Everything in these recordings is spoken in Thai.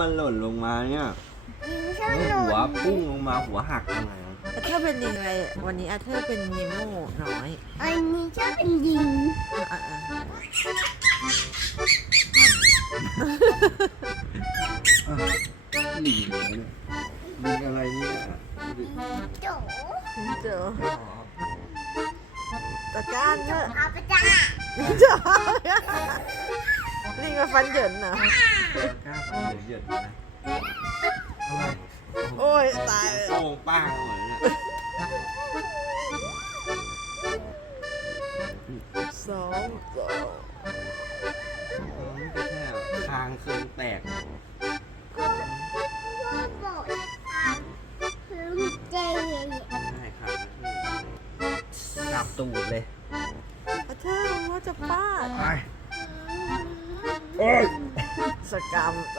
มันหล่นลงมาเนี่ยยิงช่างแล้วหล่หัวนพุ่งลงมาหัวหักทำไงอะอาเธอร์เป็นยังไงวันนี้อาเธอร์เป็นนิโม่น้อยอันนี้ชอบเป็นยิงอะอะอะหลีเลยเนี่ยลิงอะไรเนี่ยโจเจอตะก้านเถอะเอาไปจ้าเจอลิงกับฟันเหยินเหรอ กล้า ฟันเหยินๆนะโอ้ยตายโป่งป้างหมดเลยเนี่ยสองสองอ๋อไม่ใช่แค่คางเคืองแตกพ่อบอกทำพื้นเจใช่ครับกลับตูดเลยอาเธอร์ว่าจะฟาด ไป โอ้ยสกรรมส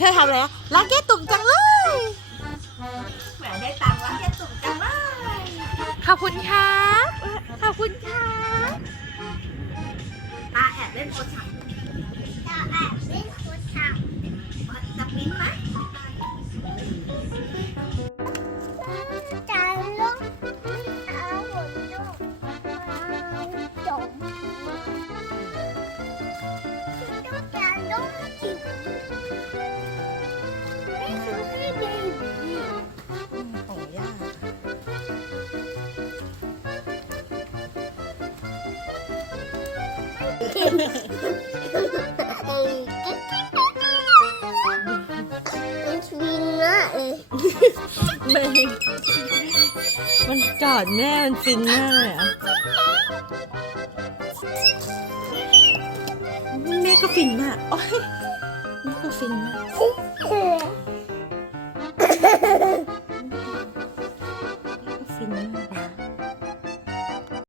เธอทำอะไรนะรักแก้ตุ่มจังเลยแหมได้ตังค์แล้วแกตุ่มจังเลยขอบคุณครับขอบคุณครับตาแอบเล่นโทรศัพท์ตาแอบเล่นโทรศัพท์จะปิ้นไหมจานลูกเอาหัวลูกจม เป็นวินนะเอ้ยแม่มันกอดแม่มันฟินมากเลยอะแม่ก็ฟินมากโอ้ยแม่ก็ฟินมาก